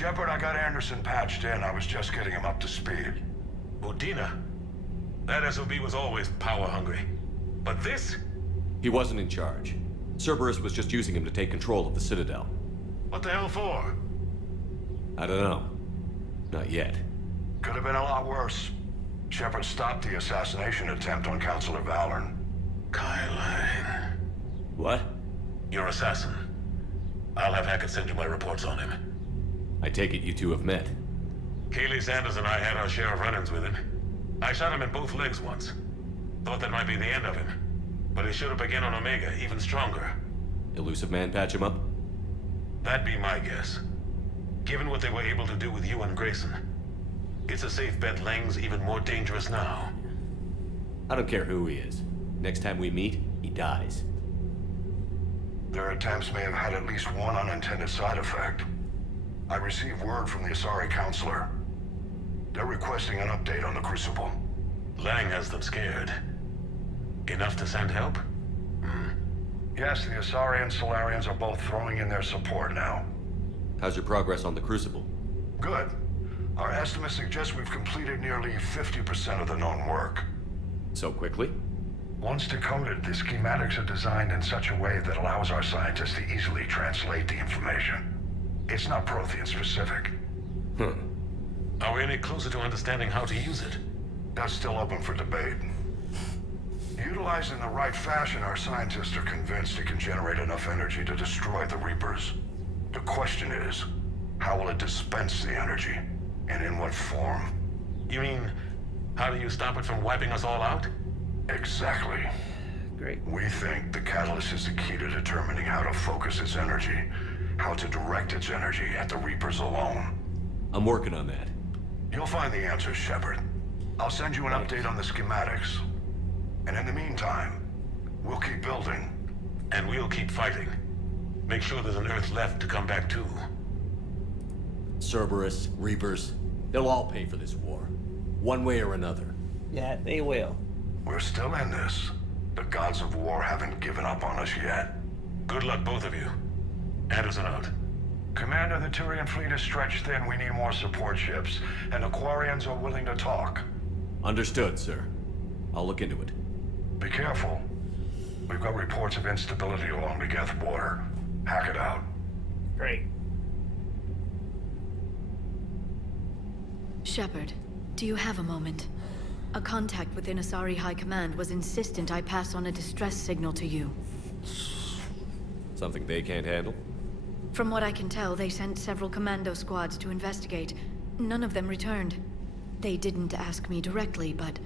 Shepard, I got Anderson patched in. I was just getting him up to speed. Udina? That SOB was always power-hungry. But this? He wasn't in charge. Cerberus was just using him to take control of the Citadel. What the hell for? I don't know. Not yet. Could have been a lot worse. Shepard stopped the assassination attempt on Counselor Valorn. Kylan. What? Your assassin. I'll have Hackett send you my reports on him. I take it you two have met. Kaylee Sanders and I had our share of run-ins with him. I shot him in both legs once. Thought that might be the end of him. But he showed up again on Omega, even stronger. Elusive Man patch him up? That'd be my guess. Given what they were able to do with you and Grayson. It's a safe bet Lang's even more dangerous now. I don't care who he is. Next time we meet, he dies. Their attempts may have had at least one unintended side effect. I received word from the Asari Counselor. They're requesting an update on the Crucible. Lang has them scared. Enough to send help? Yes, the Asari and Solarians are both throwing in their support now. How's your progress on the Crucible? Good. Our estimates suggest we've completed nearly 50% of the known work. So quickly? Once decoded, the schematics are designed in such a way that allows our scientists to easily translate the information. It's not Prothean specific. Are we any closer to understanding how to use it? That's still open for debate. Utilized in the right fashion, our scientists are convinced it can generate enough energy to destroy the Reapers. The question is, how will it dispense the energy? And in what form? You mean, how do you stop it from wiping us all out? Exactly. Great. We think the catalyst is the key to determining how to focus its energy, how to direct its energy at the Reapers alone. I'm working on that. You'll find the answers, Shepard. I'll send you an update on the schematics. And in the meantime, we'll keep building. And we'll keep fighting. Make sure there's an Earth left to come back to. Cerberus, Reapers, they'll all pay for this war. One way or another. Yeah, they will. We're still in this. The gods of war haven't given up on us yet. Good luck, both of you. Anderson out. Commander, the Turian fleet is stretched thin. We need more support ships. And the Quarians are willing to talk. Understood, sir. I'll look into it. Be careful. We've got reports of instability along the Geth border. Hack it out. Great. Shepard, do you have a moment? A contact within Asari High Command was insistent I pass on a distress signal to you. Something they can't handle? From what I can tell, they sent several commando squads to investigate. None of them returned. They didn't ask me directly, but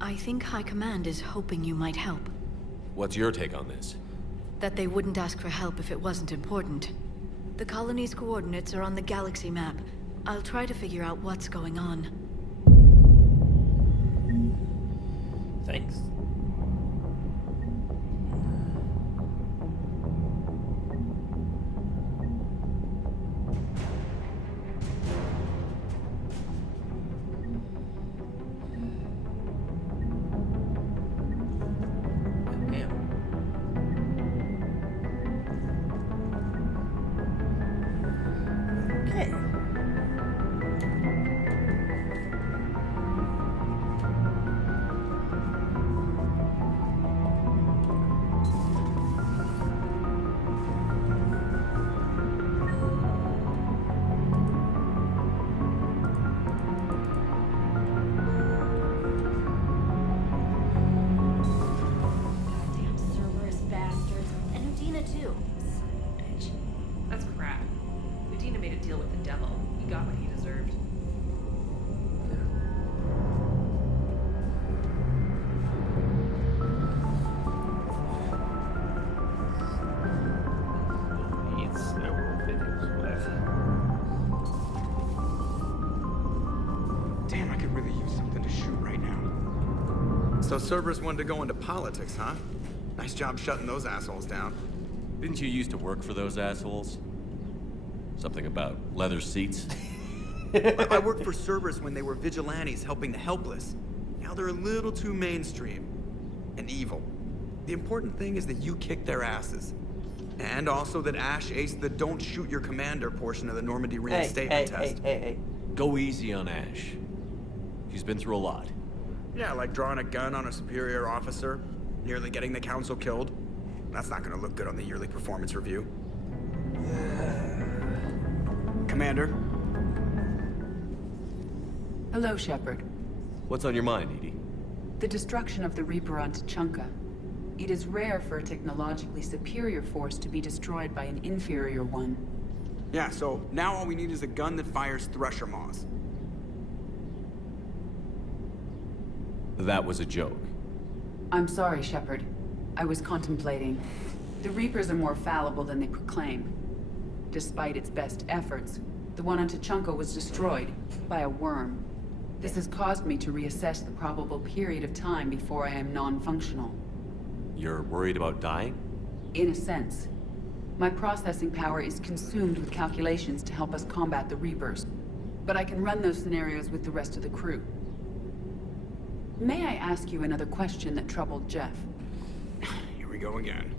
I think High Command is hoping you might help. What's your take on this? That they wouldn't ask for help if it wasn't important. The colony's coordinates are on the galaxy map. I'll try to figure out what's going on. Thanks. So Cerberus wanted to go into politics, huh? Nice job shutting those assholes down. Didn't you used to work for those assholes? Something about leather seats? I worked for Cerberus when they were vigilantes helping the helpless. Now they're a little too mainstream. And evil. The important thing is that you kick their asses. And also that Ash aced the don't shoot your commander portion of the Normandy Hey, reinstatement hey, test. hey. Go easy on Ash. She's been through a lot. Yeah, like drawing a gun on a superior officer, nearly getting the council killed. That's not gonna look good on the yearly performance review. Commander, Hello, Shepard. What's on your mind, Edie? The destruction of the Reaper on Tuchanka. It is rare for a technologically superior force to be destroyed by an inferior one. yeah, so now all we need is a gun that fires Thresher Maws. That was a joke. I'm sorry, Shepard. I was contemplating. The Reapers are more fallible than they proclaim. Despite its best efforts, the one on Tuchanka was destroyed by a worm. This has caused me to reassess the probable period of time before I am non-functional. You're worried about dying? In a sense. My processing power is consumed with calculations to help us combat the Reapers. But I can run those scenarios with the rest of the crew. May I ask you another question that troubled Jeff? Here we go again.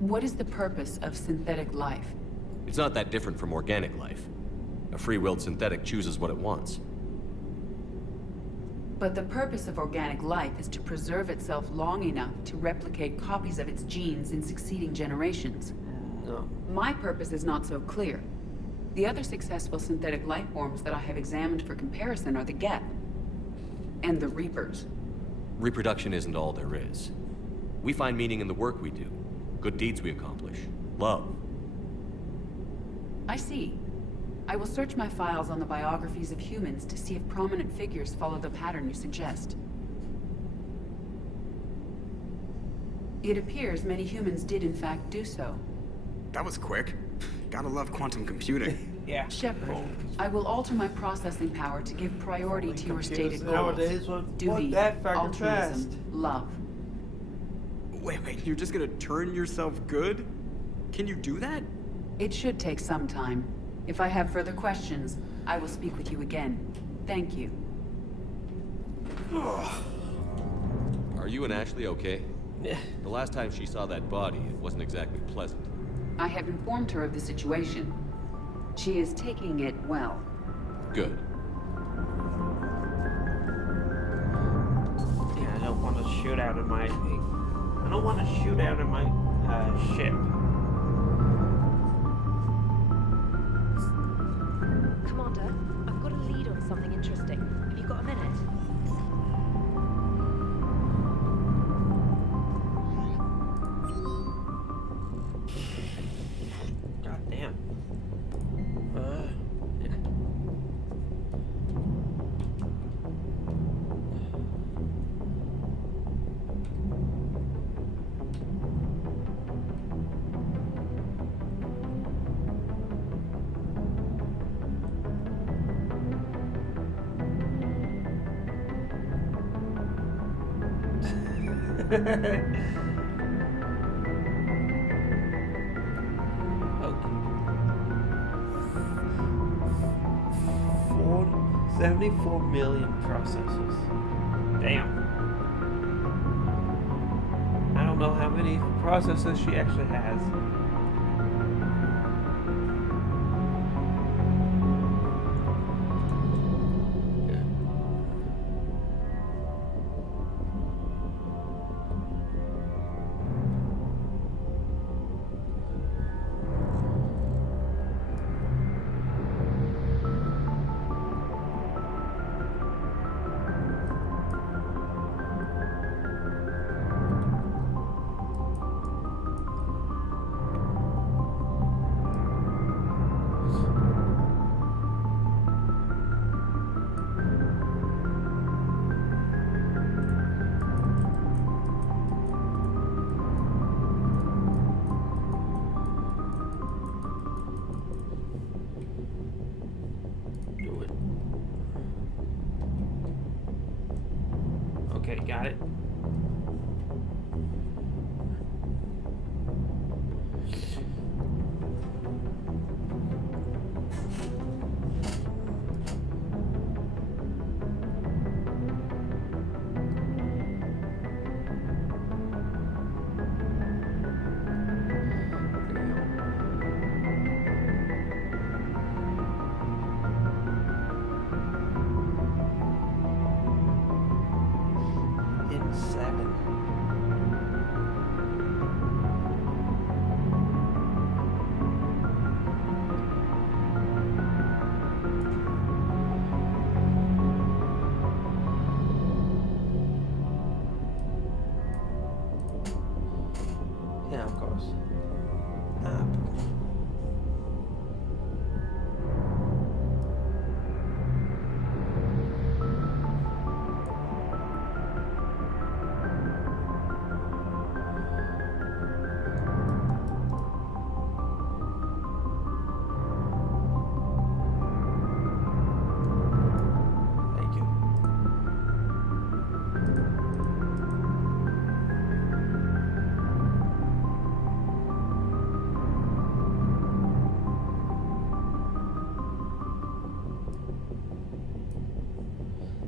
What is the purpose of synthetic life? It's not that different from organic life. A free-willed synthetic chooses what it wants. But the purpose of organic life is to preserve itself long enough to replicate copies of its genes in succeeding generations. No. My purpose is not so clear. The other successful synthetic life forms that I have examined for comparison are the Geth and the Reapers. Reproduction isn't all there is. We find meaning in the work we do, good deeds we accomplish, love. I see. I will search my files on the biographies of humans to see if prominent figures follow the pattern you suggest. It appears many humans did in fact do so. That was quick. Gotta love quantum computing. Yeah. Shepard, I will alter my processing power to give priority to your stated goals. Nowadays want Duty, that fucking altruism, fast. love. Wait, you're just gonna turn yourself good? Can you do that? It should take some time. If I have further questions, I will speak with you again. Thank you. Are you and Ashley okay? The last time she saw that body, it wasn't exactly pleasant. I have informed her of the situation. She is taking it well. Good. Yeah, I don't want to shoot out of my... I don't want to shoot out of my ship. Commander, I've got a lead on something interesting. Have you got a minute? God damn. Okay. 74 million processors. Damn. I don't know how many processors she actually has. Do it. Okay, got it. Yeah, of course. Thank you.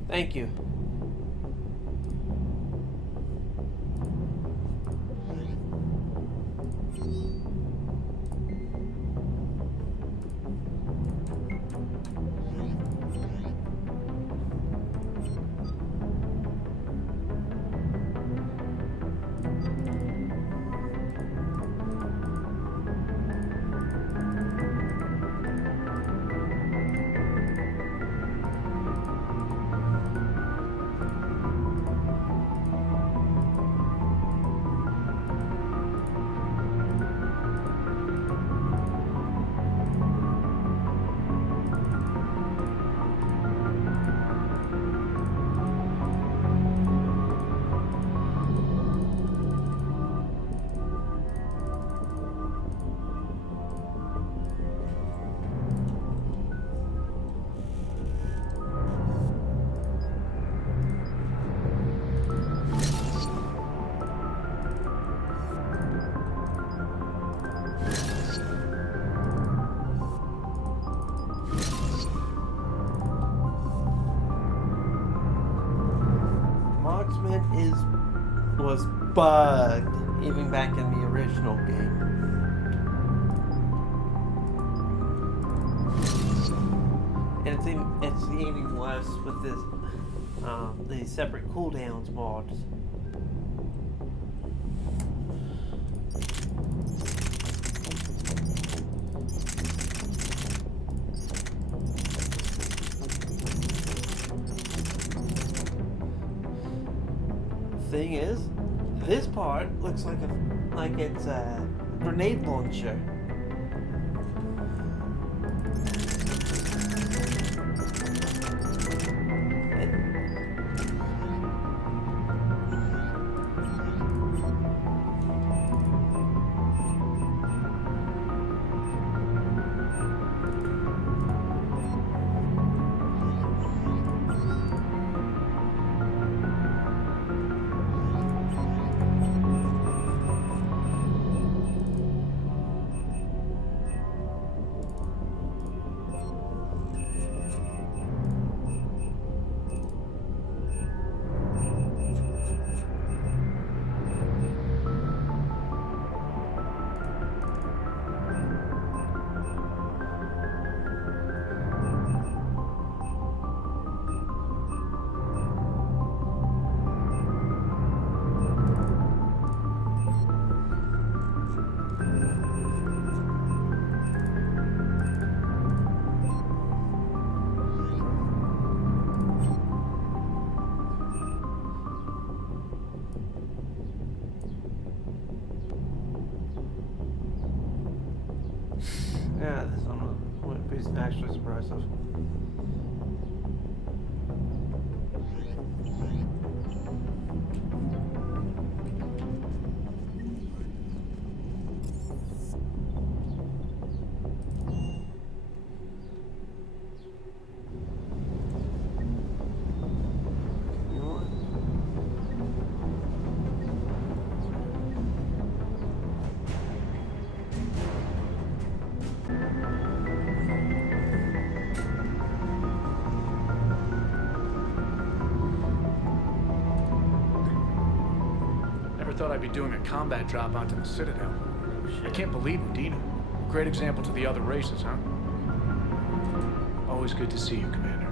Thank you. Marksman was bugged even back in the original game. And it's even worse with this the separate cooldowns mods. Thing is, this part looks like it's a grenade launcher. Yeah, this one is actually impressive. Thought I'd be doing a combat drop onto the Citadel. I can't believe Udina. Great example to the other races, huh? Always good to see you, Commander.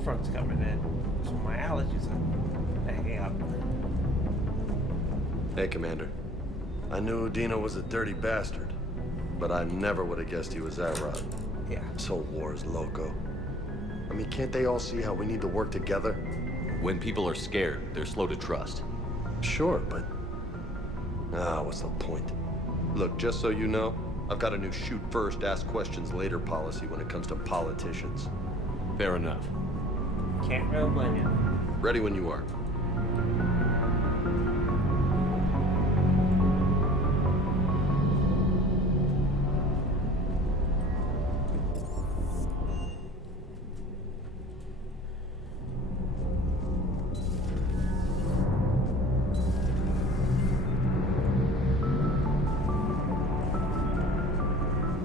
cold front's coming in, so my allergies are hanging up. Hey, Commander. I knew Dino was a dirty bastard, but I never would have guessed he was that rotten. Yeah. So war's loco. I mean, can't they all see how we need to work together? When people are scared, they're slow to trust. Sure, but... what's the point? Look, just so you know, I've got a new shoot first, ask questions later policy when it comes to politicians. Fair enough. Can't really blame you. Ready when you are.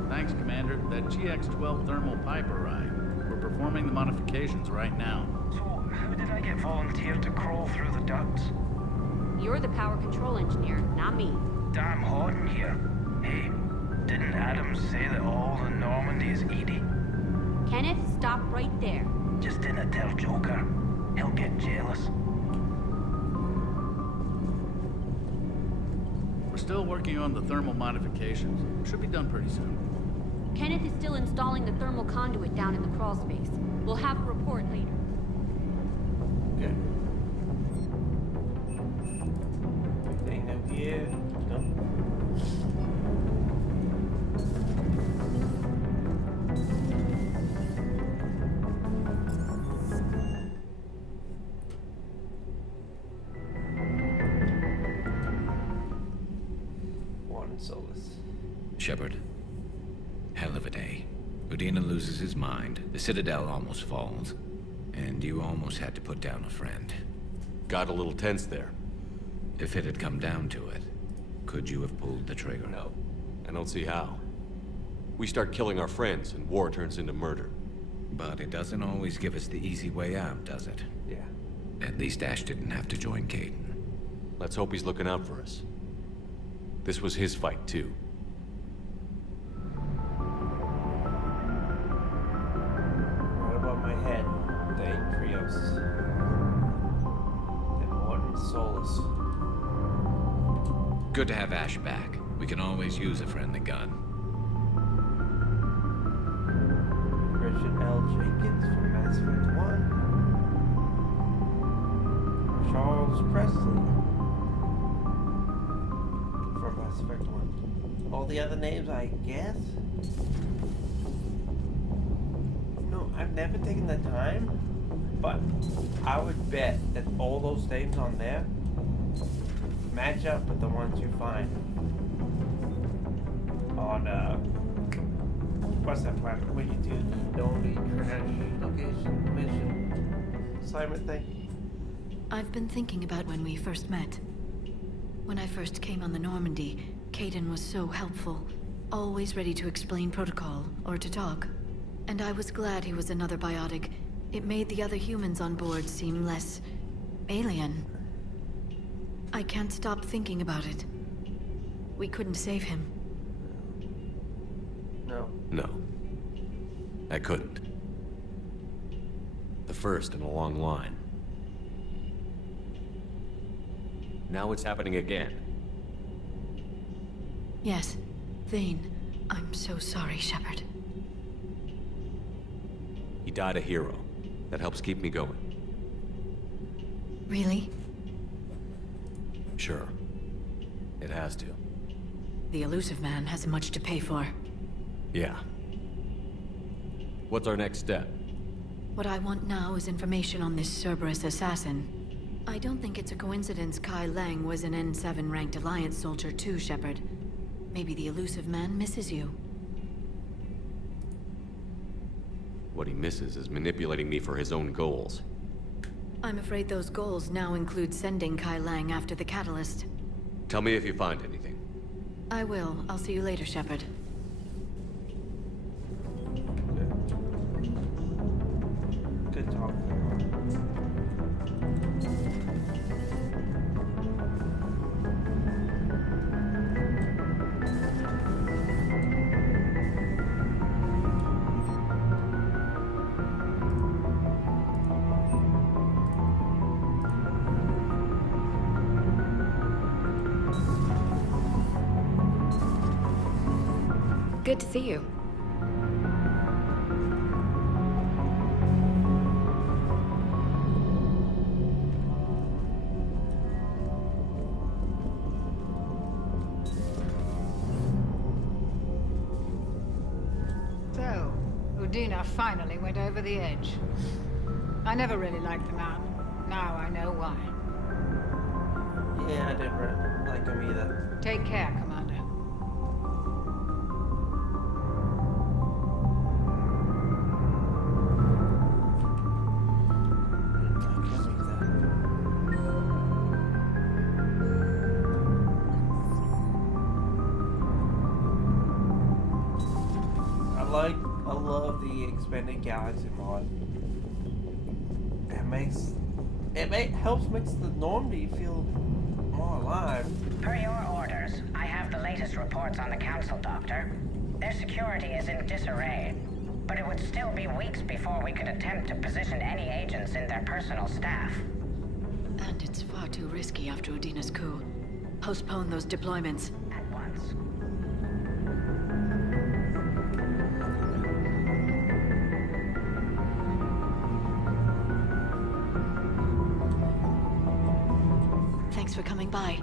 Thanks, Commander. That GX-12 thermal pipe arrived. We're performing the modifications right now. So, how did I get volunteered to crawl through the ducts? You're the power control engineer, not me. Damn hot in here. Hey, didn't Adams say that all the Normandy is Edie? Kenneth, stop right there. Just didn't tell Joker. He'll get jealous. We're still working on the thermal modifications. Should be done pretty soon. Kenneth is still installing the thermal conduit down in the crawl space. We'll have a report later. Okay. Anything up here? No. One solace. Shepard. Hell of a day. Udina loses his mind, the Citadel almost falls, and you almost had to put down a friend. Got a little tense there. If it had come down to it, could you have pulled the trigger? No, I don't see how. We start killing our friends, and war turns into murder. But it doesn't always give us the easy way out, does it? Yeah. At least Ash didn't have to join Caden. Let's hope he's looking out for us. This was his fight, too. Right above my head, the Prius. And Morton Solus. Good to have Ash back. We can always use a friendly gun. Richard L. Jenkins from Mass Effect 1. Charles Presley from Mass Effect 1. All the other names, I guess? No, I've never taken the time, but I would bet that all those names on there match up with the ones you find on, what's that planet? When you do the only crash location mission assignment thing? I've been thinking about when we first met. When I first came on the Normandy, Caden was so helpful, always ready to explain protocol or to talk. And I was glad he was another biotic. It made the other humans on board seem less alien. I can't stop thinking about it. We couldn't save him. No. No. I couldn't. The first in a long line. Now it's happening again. Yes, Thane. I'm so sorry, Shepard. He died a hero. That helps keep me going. Really? Sure. It has to. The elusive man has much to pay for. Yeah. What's our next step? What I want now is information on this Cerberus assassin. I don't think it's a coincidence Kai Lang was an N7 ranked Alliance soldier too, Shepard. Maybe the elusive man misses you. What he misses is manipulating me for his own goals. I'm afraid those goals now include sending Kai Lang after the catalyst. Tell me if you find anything. I will. I'll see you later, Shepard. Good talk. Good to see you. So, Udina finally went over the edge. I never really liked the man. Now I know why. Yeah, I didn't really like him either. Take care, Commander. I love the expanded galaxy mod. Helps makes the Normandy feel more alive. Per your orders, I have the latest reports on the Council, Doctor. Their security is in disarray, but it would still be weeks before we could attempt to position any agents in their personal staff. And it's far too risky after Udina's coup. Postpone those deployments. At once. Thanks for coming by.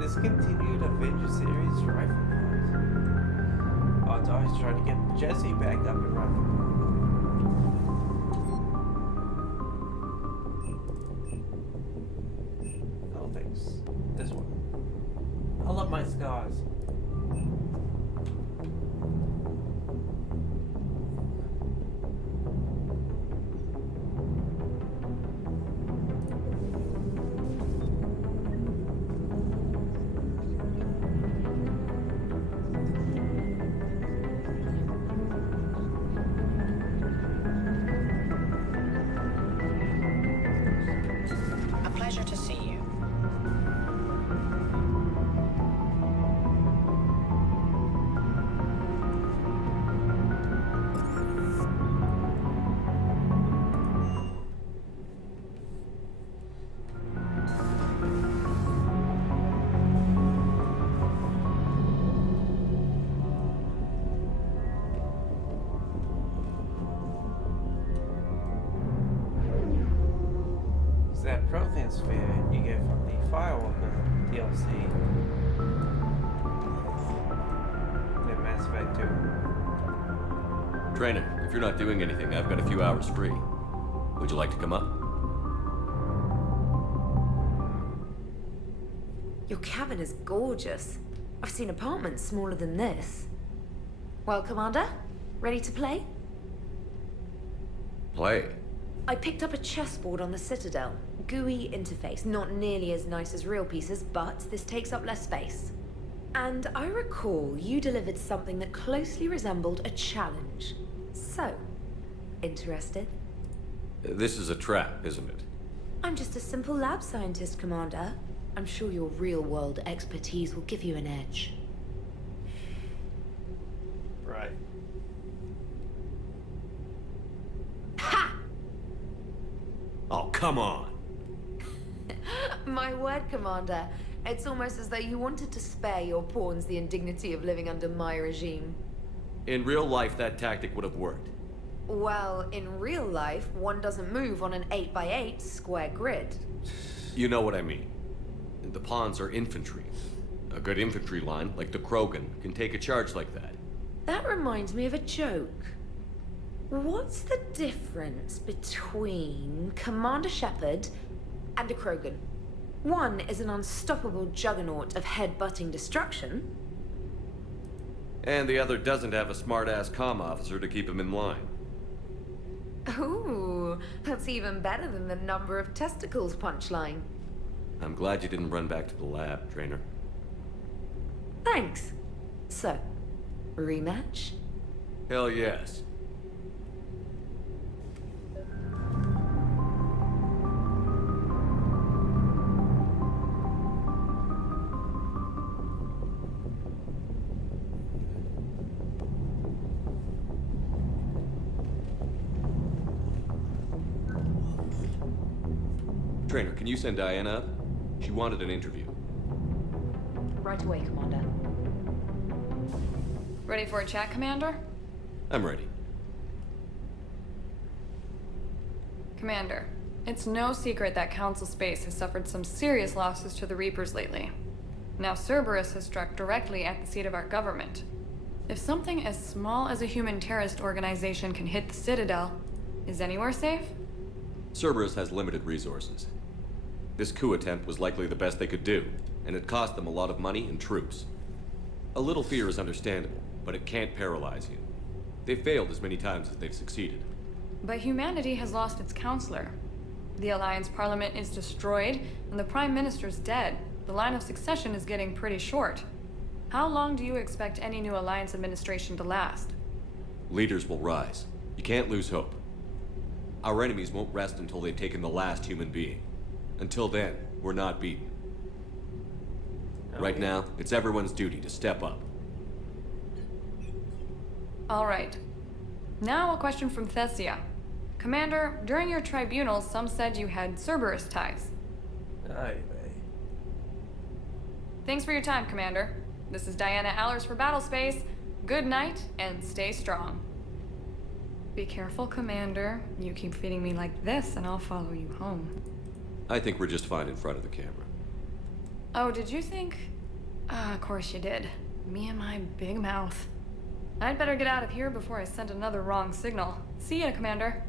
Discontinued Avenger series rifle mods. Oh, Doc trying to get Jesse back up and running. Oh, thanks. This one. I love my scars. Pleasure to see you. That Prothean sphere you get from the Firewalker DLC in Mass Effect 2. Trainer, if you're not doing anything, I've got a few hours free. Would you like to come up? Your cabin is gorgeous. I've seen apartments smaller than this. Well, Commander, ready to play? Play? I picked up a chessboard on the Citadel. GUI interface, not nearly as nice as real pieces, but this takes up less space. And I recall you delivered something that closely resembled a challenge. So, interested? This is a trap, isn't it? I'm just a simple lab scientist, Commander. I'm sure your real-world expertise will give you an edge. Right. Ha! Oh, come on! My word, Commander. It's almost as though you wanted to spare your pawns the indignity of living under my regime. In real life, that tactic would have worked. Well, in real life, one doesn't move on an 8x8 square grid. You know what I mean. The pawns are infantry. A good infantry line, like the Krogan, can take a charge like that. That reminds me of a joke. What's the difference between Commander Shepard and a Krogan? One is an unstoppable juggernaut of head-butting destruction. And the other doesn't have a smart-ass comm officer to keep him in line. Ooh, that's even better than the number of testicles punchline. I'm glad you didn't run back to the lab, Trainer. Thanks. So, rematch? Hell yes. Trainer, can you send Diana up? She wanted an interview. Right away, Commander. Ready for a chat, Commander? I'm ready. Commander, it's no secret that Council Space has suffered some serious losses to the Reapers lately. Now Cerberus has struck directly at the seat of our government. If something as small as a human terrorist organization can hit the Citadel, is anywhere safe? Cerberus has limited resources. This coup attempt was likely the best they could do, and it cost them a lot of money and troops. A little fear is understandable, but it can't paralyze you. They've failed as many times as they've succeeded. But humanity has lost its counselor. The Alliance Parliament is destroyed, and the Prime Minister's dead. The line of succession is getting pretty short. How long do you expect any new Alliance administration to last? Leaders will rise. You can't lose hope. Our enemies won't rest until they've taken the last human being. Until then, we're not beaten. Right now, it's everyone's duty to step up. All right. Now a question from Thessia. Commander, during your tribunal, some said you had Cerberus ties. Aye, Thanks for your time, Commander. This is Diana Allers for Battlespace. Good night, and stay strong. Be careful, Commander. You keep feeding me like this, and I'll follow you home. I think we're just fine in front of the camera. Oh, did you think? Of course you did. Me and my big mouth. I'd better get out of here before I send another wrong signal. See ya, Commander.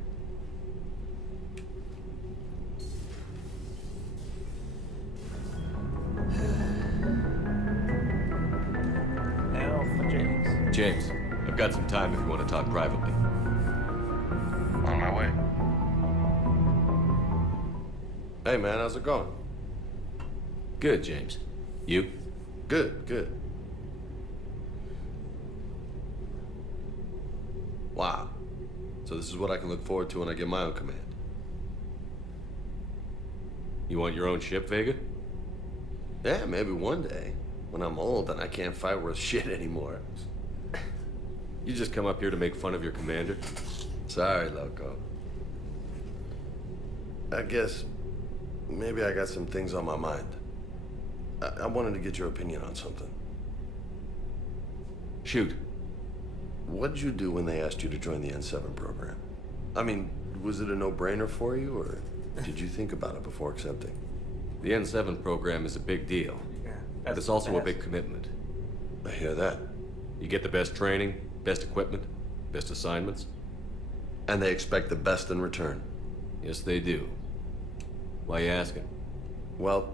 Now for James. James, I've got some time if you want to talk privately. On my way. Hey man, how's it going? Good, James. You? Good, good. Wow. So this is what I can look forward to when I get my own command. You want your own ship, Vega? Yeah, maybe one day. When I'm old and I can't fight worth shit anymore. You just come up here to make fun of your commander? Sorry, Loco. I guess maybe I got some things on my mind. I wanted to get your opinion on something. Shoot. What did you do when they asked you to join the N7 program? I mean, was it a no-brainer for you, or did you think about it before accepting? The N7 program is a big deal. But it's also a big commitment. I hear that. You get the best training, best equipment, best assignments. And they expect the best in return. Yes, they do. Why you asking? Well,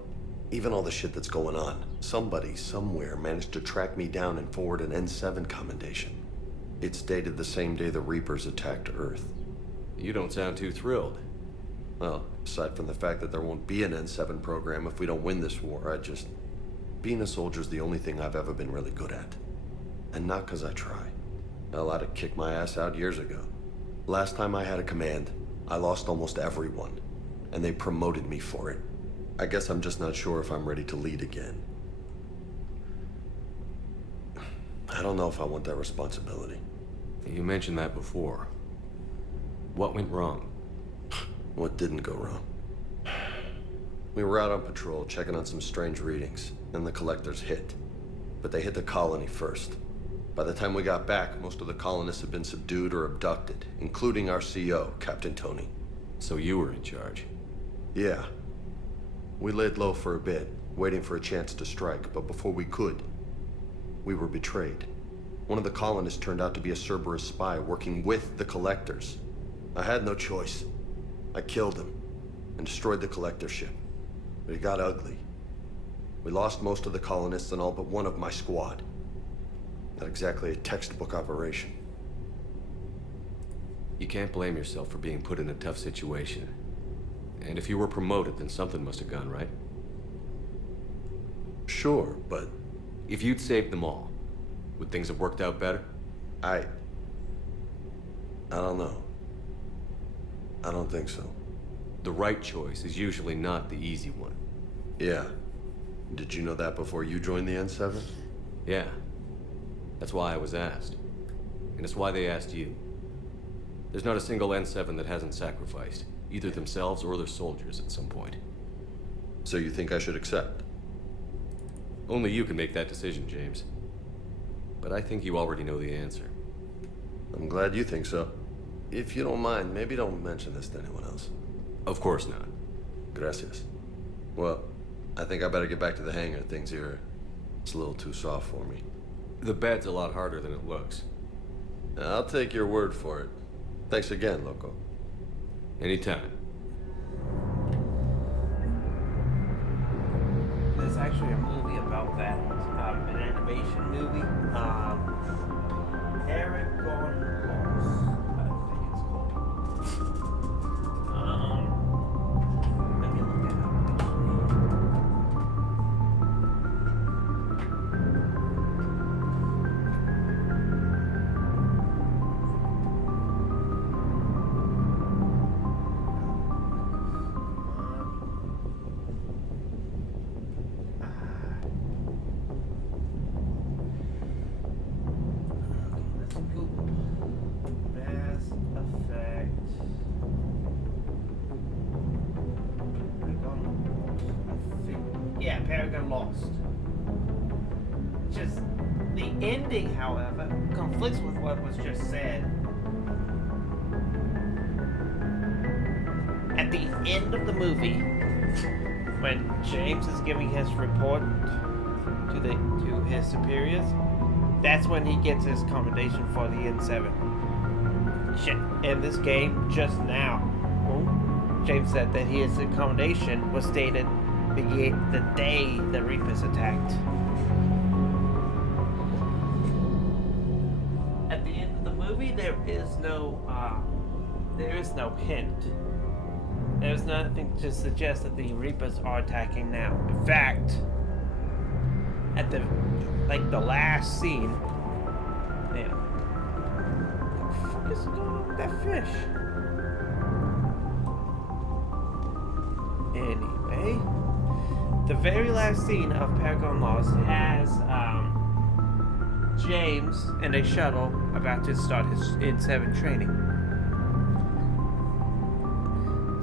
even all the shit that's going on, somebody somewhere managed to track me down and forward an N7 commendation. It's dated the same day the Reapers attacked Earth. You don't sound too thrilled. Well, aside from the fact that there won't be an N7 program if we don't win this war, being a soldier's the only thing I've ever been really good at. And not 'cause I try. Hell, I'd have kicked my ass out years ago. Last time I had a command, I lost almost everyone. And they promoted me for it. I guess I'm just not sure if I'm ready to lead again. I don't know if I want that responsibility. You mentioned that before. What went wrong? What didn't go wrong? We were out on patrol, checking on some strange readings, and the collectors hit. But they hit the colony first. By the time we got back, most of the colonists had been subdued or abducted, including our CO, Captain Tony. So you were in charge? Yeah. We laid low for a bit, waiting for a chance to strike, but before we could, we were betrayed. One of the colonists turned out to be a Cerberus spy working with the collectors. I had no choice. I killed him and destroyed the collector ship. But it got ugly. We lost most of the colonists and all but one of my squad. Not exactly a textbook operation. You can't blame yourself for being put in a tough situation. And if you were promoted, then something must have gone right. Sure, but... If you'd saved them all, would things have worked out better? I don't know. I don't think so. The right choice is usually not the easy one. Yeah. Did you know that before you joined the N7? Yeah. That's why I was asked. And it's why they asked you. There's not a single N7 that hasn't sacrificed, either themselves or their soldiers at some point. So you think I should accept? Only you can make that decision, James. But I think you already know the answer. I'm glad you think so. If you don't mind, maybe don't mention this to anyone else. Of course not. Gracias. Well, I think I better get back to the hangar. Things here, it's a little too soft for me. The bed's a lot harder than it looks. I'll take your word for it. Thanks again, Loco. Anytime. There's actually a movie about that. An animation movie. Paragon Lost, I think it's called. Let me look it up. Yeah, Paragon Lost. Just the ending, however, conflicts with what was just said. At the end of the movie, when James is giving his report to his superiors, that's when he gets his commendation for the N7. In this game, just now, James said that his commendation was stated the day the Reapers attacked. At the end of the movie, there is no hint. There's nothing to suggest that the Reapers are attacking now. In fact, at the last scene, man, what the fuck is going on with that fish? Anyway, the very last scene of Paragon Lost has James in a shuttle about to start his N7 training.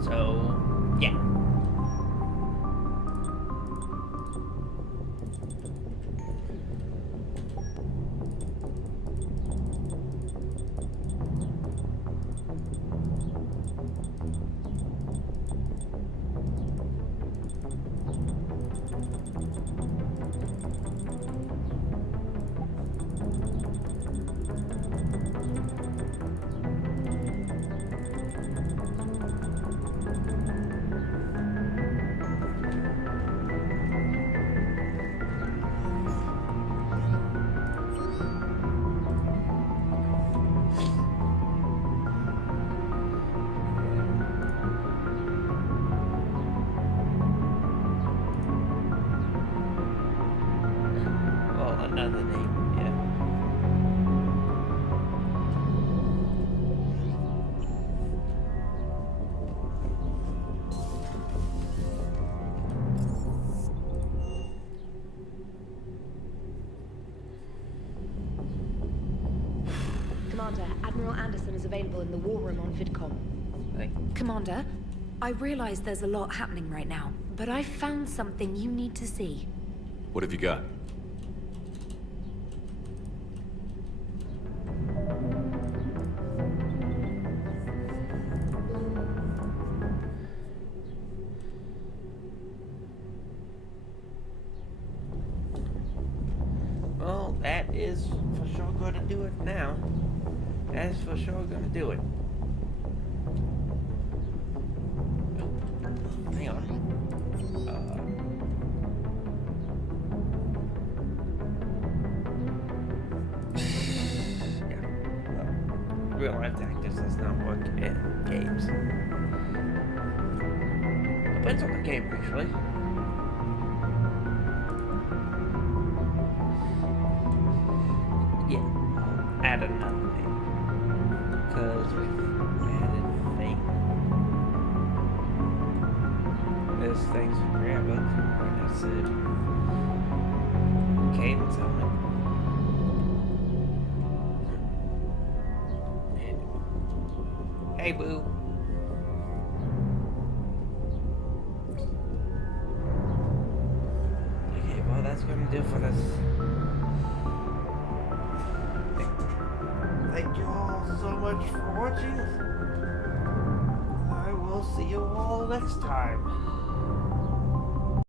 So, yeah. Another name, yeah. Commander, Admiral Anderson is available in the war room on VidCom. Commander, I realize there's a lot happening right now, but I found something you need to see. What have you got? Well, that is for sure going to do it now. That is for sure going to do it. Hang on. real life actors does not work in games. Depends on the game, actually. Yeah, I'll add another thing. Because we've added thing. There's things forever. Like I said. Cadence helmet. Hey, boo. Okay, well, that's gonna do for this. Thank you all so much for watching. I will see you all next time.